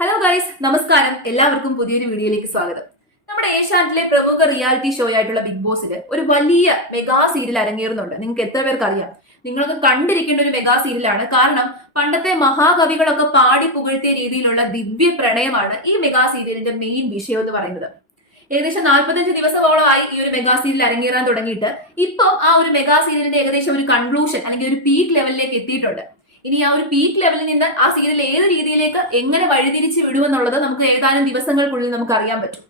Hello guys നമസ്കാരം. എല്ലാവർക്കും പുതിയൊരു വീഡിയോയിലേക്ക് സ്വാഗതം. നമ്മുടെ ഏഷ്യാനെറ്റിലെ പ്രമുഖ റിയാലിറ്റി ഷോ ആയിട്ടുള്ള ബിഗ് ബോസിൽ ഒരു വലിയ മെഗാ സീരിയൽ അരങ്ങേറുന്നുണ്ട്. നിങ്ങൾക്ക് എത്ര പേർക്ക് അറിയാം? നിങ്ങൾക്ക് കണ്ടിരിക്കേണ്ട ഒരു മെഗാ സീരിയലാണ് കാരണം പണ്ടത്തെ മഹാകവികളൊക്കെ പാടി പുകഴ്ത്തിയ രീതിയിലുള്ള ദിവ്യ പ്രണയമാണ് ഈ മെഗാ സീരിയലിന്റെ മെയിൻ വിഷയം എന്ന് പറയുന്നത്. ഏകദേശം നാൽപ്പത്തഞ്ച് ദിവസമോളമായി ഈ ഒരു മെഗാ സീരിയൽ അരങ്ങേറാൻ തുടങ്ങിയിട്ട് ഇപ്പം ആ ഒരു മെഗാ സീരിയലിന്റെ ഏകദേശം ഒരു കൺക്ലൂഷൻ അല്ലെങ്കിൽ ഒരു പീക്ക് ലെവലിലേക്ക് എത്തിയിട്ടുണ്ട്. ഇനി ആ ഒരു പീക്ക് ലെവലിൽ നിന്ന് ആ സീരിയൽ ഏത് രീതിയിലേക്ക് എങ്ങനെ വഴിതിരിച്ച് വിടുമെന്നുള്ളത് നമുക്ക് ഏതാനും ദിവസങ്ങൾക്കുള്ളിൽ നമുക്ക് അറിയാൻ പറ്റും.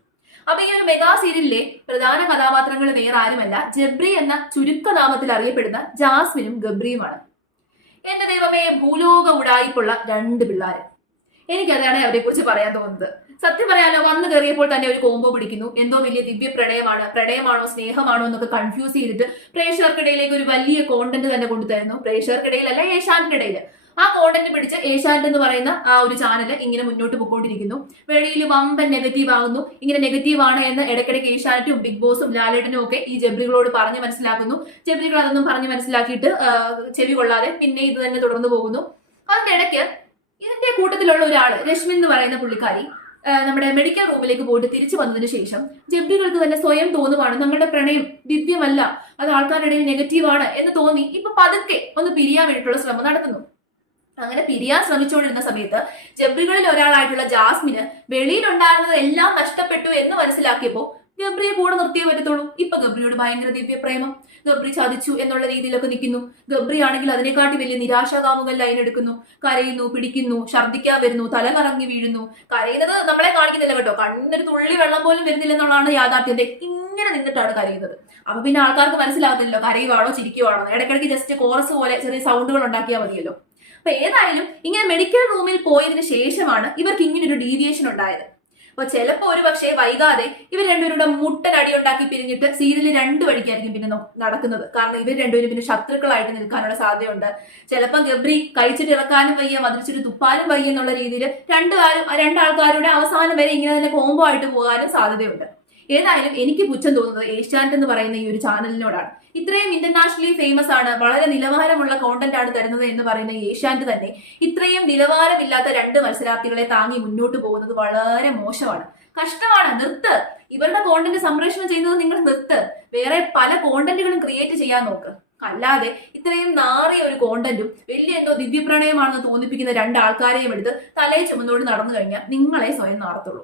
അപ്പൊ ഈ ഒരു മെഗാ സീരിയലിലെ പ്രധാന കഥാപാത്രങ്ങൾ വേറെ ആരുമല്ല ജബ്രി എന്ന ചുരുക്കനാമത്തിൽ അറിയപ്പെടുന്ന ജാസ്മിനും ഗബ്രിയുമാണ്. എന്റെ ദൈവമേ ഭൂലോക ഉടായിപ്പുള്ള രണ്ട് പിള്ളേര്. എനിക്കതാണ് അവരെ കുറിച്ച് പറയാൻ തോന്നുന്നത്. സത്യം പറയാനോ വന്നു കയറിയപ്പോൾ തന്നെ ഒരു കോംബോ പിടിക്കുന്നു. എന്തോ വലിയ ദിവ്യ പ്രണയമാണ്. പ്രണയമാണോ സ്നേഹമാണോ എന്നൊക്കെ കൺഫ്യൂസ് ചെയ്തിട്ട് പ്രേക്ഷകർക്കിടയിലേക്ക് ഒരു വലിയ കോണ്ടന്റ് തന്നെ കൊണ്ടുതരുന്നു. പ്രേക്ഷകർക്കിടയിലല്ല ഏഷ്യാനെറ്റിനിടയിൽ. ആ കോണ്ടന്റ് പിടിച്ച് ഏഷ്യാനെറ്റ് എന്ന് പറയുന്ന ആ ഒരു ചാനൽ ഇങ്ങനെ മുന്നോട്ട് പോയിക്കൊണ്ടിരിക്കുന്നു വെളിയിൽ വമ്പൻ നെഗറ്റീവ് ആകുന്നു ഇങ്ങനെ നെഗറ്റീവ് ആണ് എന്ന് ഇടയ്ക്കിടയ്ക്ക് ഏഷ്യാനെറ്റും ബിഗ് ബോസും ലാലേട്ടനും ഒക്കെ ഈ ജബ്രികളോട് പറഞ്ഞ് മനസ്സിലാക്കുന്നു. ജബ്രികൾ അതൊന്നും പറഞ്ഞ് മനസ്സിലാക്കിയിട്ട് ചെവി കൊള്ളാതെ പിന്നെ ഇത് തന്നെ തുടർന്നു പോകുന്നു. അതിന്റെ ഇടയ്ക്ക് ഇതിന്റെ കൂട്ടത്തിലുള്ള ഒരാൾ രശ്മി എന്ന് പറയുന്ന പുള്ളിക്കാരി നമ്മുടെ മെഡിക്കൽ റൂമിലേക്ക് പോയിട്ട് തിരിച്ചു വന്നതിന് ശേഷം ജബ്രികൾക്ക് തന്നെ സ്വയം തോന്നുവാണ് നമ്മുടെ പ്രണയം ദിവ്യമല്ല അത് ആൾക്കാരുടെ ഇടയിൽ നെഗറ്റീവാണ് എന്ന് തോന്നി. ഇപ്പൊ പതുക്കെ ഒന്ന് പിരിയാൻ വേണ്ടിയിട്ടുള്ള ശ്രമം നടത്തുന്നു അങ്ങനെ പിരിയാൻ ശ്രമിച്ചുകൊണ്ടിരുന്ന സമയത്ത് ജബ്രികളിൽ ഒരാളായിട്ടുള്ള ജാസ്മിന് വെളിയിലുണ്ടായിരുന്നത് എല്ലാം നഷ്ടപ്പെട്ടു എന്ന് മനസ്സിലാക്കിയപ്പോ ഗബ്രിയെ കൂടെ നിർത്തിയേ പറ്റത്തുള്ളൂ. ഇപ്പൊ ഗബ്രിയോട് ഭയങ്കര ദിവ്യ പ്രേമം ഗബ്രി ചതിച്ചു എന്നുള്ള രീതിയിലൊക്കെ നിൽക്കുന്നു. ഗബ്രി ആണെങ്കിൽ അതിനെക്കാട്ടി വലിയ നിരാശാകാമുകൾ ലൈൻ എടുക്കുന്നു. കരയുന്നു പിടിക്കുന്നു ഛർദ്ദിക്കാൻ വരുന്നു തല കറങ്ങി വീഴുന്നു. കരയുന്നത് നമ്മളെ കാണിക്കുന്നില്ല കേട്ടോ. കണ്ണൊരു തുള്ളി വെള്ളം പോലും വരുന്നില്ല യാഥാർത്ഥ്യം. ഇങ്ങനെ നിന്നിട്ടാണ് കരയുന്നത്. അപ്പൊ പിന്നെ ആൾക്കാർക്ക് മനസ്സിലാകത്തില്ലല്ലോ കരയുവാണോ ചിരിക്കുവാണോ. ഇടയ്ക്കിടയ്ക്ക് ജസ്റ്റ് കോറസ് പോലെ ചെറിയ സൗണ്ടുകൾ ഉണ്ടാക്കിയാൽ മതിയല്ലോ. അപ്പൊ ഏതായാലും ഇങ്ങനെ മെഡിക്കൽ റൂമിൽ പോയതിനു ശേഷമാണ് ഇവർക്ക് ഇങ്ങനെ ഒരു ഡീവിയേഷൻ ഉണ്ടായത്. അപ്പൊ ചിലപ്പോ ഒരു പക്ഷേ വൈകാതെ ഇവർ രണ്ടുപേരുടെ മുട്ടനടി ഉണ്ടാക്കി പിരിഞ്ഞിട്ട് സീരിയൽ രണ്ടു വഴിക്കായിരിക്കും പിന്നെ നടക്കുന്നത്. കാരണം ഇവർ രണ്ടുപേരും പിന്നെ ശത്രുക്കളായിട്ട് നിൽക്കാനുള്ള സാധ്യതയുണ്ട്. ചിലപ്പോൾ ഗബ്രി കഴിച്ചിട്ട് ഇറക്കാനും വയ്യ മതിച്ചിട്ട് തുപ്പാനും വയ്യ എന്നുള്ള രീതിയിൽ രണ്ടാരും രണ്ടാൾക്കാരുടെ അവസാനം വരെ ഇങ്ങനെ തന്നെ കോംബോ ആയിട്ട് പോകാനും സാധ്യതയുണ്ട്. ഏതായാലും എനിക്ക് പുച്ഛം തോന്നുന്നത് ഏഷ്യാനെറ്റ് എന്ന് പറയുന്ന ഈ ഒരു ചാനലിനോടാണ്. ഇത്രയും ഇന്റർനാഷണലി ഫേമസ് ആണ് വളരെ നിലവാരമുള്ള കോണ്ടന്റ് ആണ് തരുന്നത് എന്ന് പറയുന്ന ഏഷ്യാനെറ്റ് തന്നെ ഇത്രയും നിലവാരമില്ലാത്ത രണ്ട് മത്സരാർത്ഥികളെ താങ്ങി മുന്നോട്ട് പോകുന്നത് വളരെ മോശമാണ്. കഷ്ടമാണ് നിർത്ത്. ഇവരുടെ കോണ്ടന്റ് സംപ്രേഷണം ചെയ്യുന്നത് നിങ്ങൾ നിർത്ത്. വേറെ പല കോണ്ടന്റുകളും ക്രിയേറ്റ് ചെയ്യാൻ നോക്ക്. അല്ലാതെ ഇത്രയും നാറിയ ഒരു കോണ്ടന്റും വലിയ എന്തോ ദിവ്യപ്രണയമാണെന്ന് തോന്നിപ്പിക്കുന്ന രണ്ട് ആൾക്കാരെയും എടുത്ത് തലയെ ചുമന്നുകൊണ്ട് നടന്നു കഴിഞ്ഞാൽ നിങ്ങളെ സ്വയം നാർത്തുള്ളൂ